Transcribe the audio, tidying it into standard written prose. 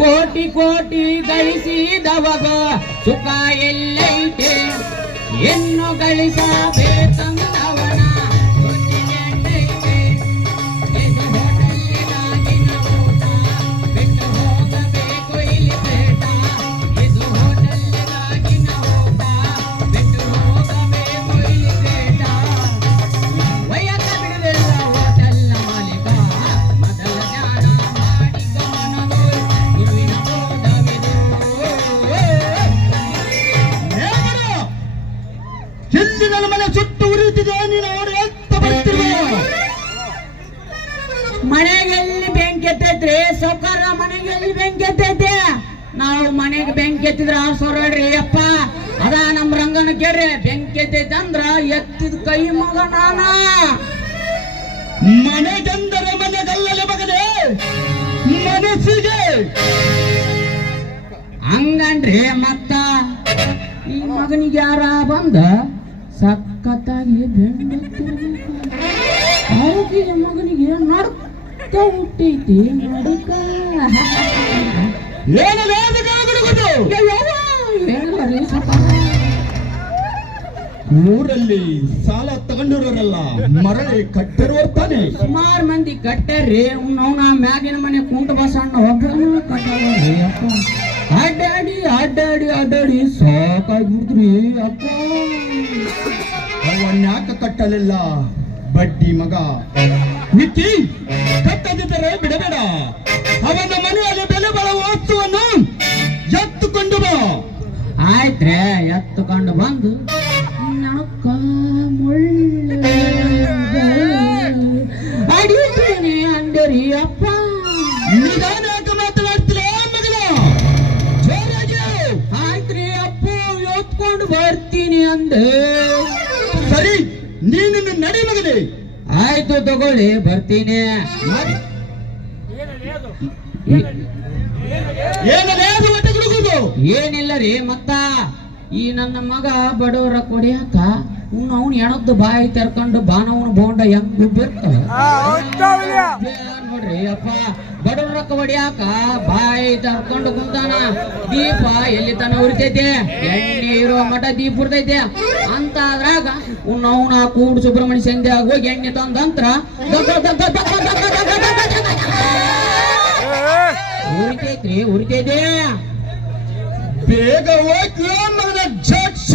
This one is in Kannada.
ಕೋಟಿ ಕೋಟಿ ಗಳಿಸಿದವಗ ಸುಖ ಎಲ್ಲೈತೆ ಎನ್ನು ಗಳಿಸಬೇಕಂದವನ ಗೊತ್ತಿಗೆಂಡೈತೆ. ಇದು ಹೋಟೆಲ್ಲಿನಾಗಿನ ಊಟ ಬಿಟ್ಟು ಹೋಗಬೇಕು ಇಲ್ಲಿ ಬೇಟ. ಇದು ಹೋಟೆಲ್ಲಿನಾಗಿನ ಊಟ ಬಿಟ್ಟು ಹೋಗಬೇಕು ಇಲ್ಲಿ ಬೇಟ. ವಯಸ್ಸ ಬಿಡುವುದಿಲ್ಲ ಹೋಟೆಲ್ನ ಮಾಲೀಕ ಮೊದಲ ಜ್ಞಾನ ಮಾಡಿಕವನದು ಗುರುವಿನ ಬೋಧವಿದು. ಎಲ್ಲಿ ನನ್ನ ಮನೆ ಸುಟ್ಟು ಉರಿಯುತ್ತಿದೆ, ನೀನು ಅವರು ಎತ್ತ ಬರ್ತಿರುವ ಮನೆಗೆಲ್ಲಿ ಬೆಂಕಿ ಎತ್ತೈತ್ರಿ ಸೌಕರ್ಯ? ಮನೆಗೆಲ್ಲಿ ಬೆಂಕಿ ಎತ್ತೈತೆ? ನಾವು ಮನೆಗೆ ಬೆಂಕಿ ಎತ್ತಿದ್ರ ಸೊರಡ್ರಿ ಅಪ್ಪ. ಅದ ನಮ್ ರಂಗನ ಕೇಳ್ರಿ, ಬೆಂಕಿ ಎತ್ತೈತೆ ಅಂದ್ರ ಎತ್ತಿದ ಕೈ ಮಗ ನಾನ. ಮನೆಗೆಂದರೆ ಮನೆಗಲ್ಲಲೆ ಮಗನೇ, ಮನಸ್ಸಿಗೆ. ಹಂಗನ್ರಿ ಮತ್ತ ಈ ಮಗನಿಗೆ ಯಾರ ಬಂದ ಸಖತ್ತಾಗಿ ಬೆಂಡತ್ತಿರ್ಬೇಕು. ಅವರಿಗೆ ಮಗನಿಗೆ ನಡ್ಕ ಹುಟ್ಟೈತಿ ನಡುಕ. ಏನಲ್ಲ ಊರಲ್ಲಿ ಸಾಲ ತಗೊಂಡಿರೋರಲ್ಲ ಮರಳಿ ಕಟ್ಟಿರೋರ್ ತಾನೆ. ಸುಮಾರು ಮಂದಿ ಕಟ್ಟಾರ್ರಿ. ಅವ್ನ ಮ್ಯಾಗಿನ ಮನೆ ಕುಂಟ ಬಸಣ್ಣ ಒಬ್ಬರನ್ನ ಕಟ್ಟಾರ್ರಿ ಅಪ್ಪ. ಅಡ್ಡಾಡಿ ಅಡ್ಡಾಡಿ ಅಡ್ಡಾಡಿ ಸಾಕಾಗ್ಬಿಡ್ತ್ರಿ ಅಪ್ಪ. ಅವನ್ಯಾಕ ಕಟ್ಟಲಿಲ್ಲ ಬಡ್ಡಿ ಮಗ? ಮಿಕ್ಕಿ ಕಟ್ಟದಿದ್ದರೆ ಬಿಡಬೇಡ. ಅವನ ಮನೆಯಲ್ಲಿ ಬೆಲೆ ಬಾಳುವ ವಸ್ತುವನ್ನು ಎತ್ತುಕೊಂಡು ಬಾ. ಆಯ್ತ್ರೆ ಎತ್ತುಕೊಂಡು ಬಂದು ನಕ್ಕ ಮುಳ್ಳ ಅಡಿತೇನೆ ಅಂದರಿ ಅಪ್ಪ. ನಿಧಾನ ಮಾತನಾಡ್ತೀರ ಮಗನ? ಜೋರಾಗಿ. ಆಯ್ತ್ರಿ ಅಪ್ಪ ಎತ್ಕೊಂಡು ಬರ್ತೀನಿ ಅಂದೆ. ಸರಿ, ನೀನು ನಡಿ ಮಗನೇ. ಆಯ್ತು ತಗೊಳ್ಳಿ ಬರ್ತೀನಿ. ಏನಿಲ್ಲ ರೀ ಮತ್ತ ಈ ನನ್ನ ಮಗ ಬಡವರ ಕೊಡಿಯಾಕ ಅವ್ನು ಎಣದ್ದು ಬಾಯಿ ತೆರ್ಕೊಂಡು ಬಾನವನ ಬೋಂಡ ಹೆಂಗ್ ಬಿಟ್ಟಿರ್ತಾವ ನೋಡ್ರಿ ಅಪ್ಪ. ಬಡವರ ಹೊಡಿಯಾಕ ಬಾಯಿ ತೆರ್ಕೊಂಡು ಕುಂತಾನ. ದೀಪ ಎಲ್ಲಿ ತನ ಉರಿತೈತೆ? ಎಣ್ಣೆ ಇರೋ ಮಠ ದೀಪ ಉರ್ತೈತೆ ಅಂತ ಅದ್ರಾಗ ಅವ್ನ ಕೂಡು ಸುಬ್ರಹ್ಮಣ್ಯ ಸಂಧ್ಯಾ ಹೋಗಿ ಎಣ್ಣೆ ತಂದಂತ್ರ ಉರಿತೈತ್ರಿ ಉರಿತೈತೆ. ಬೇಗ ಹೋಗಿ ಮಗನ ಜಡ್ಸ್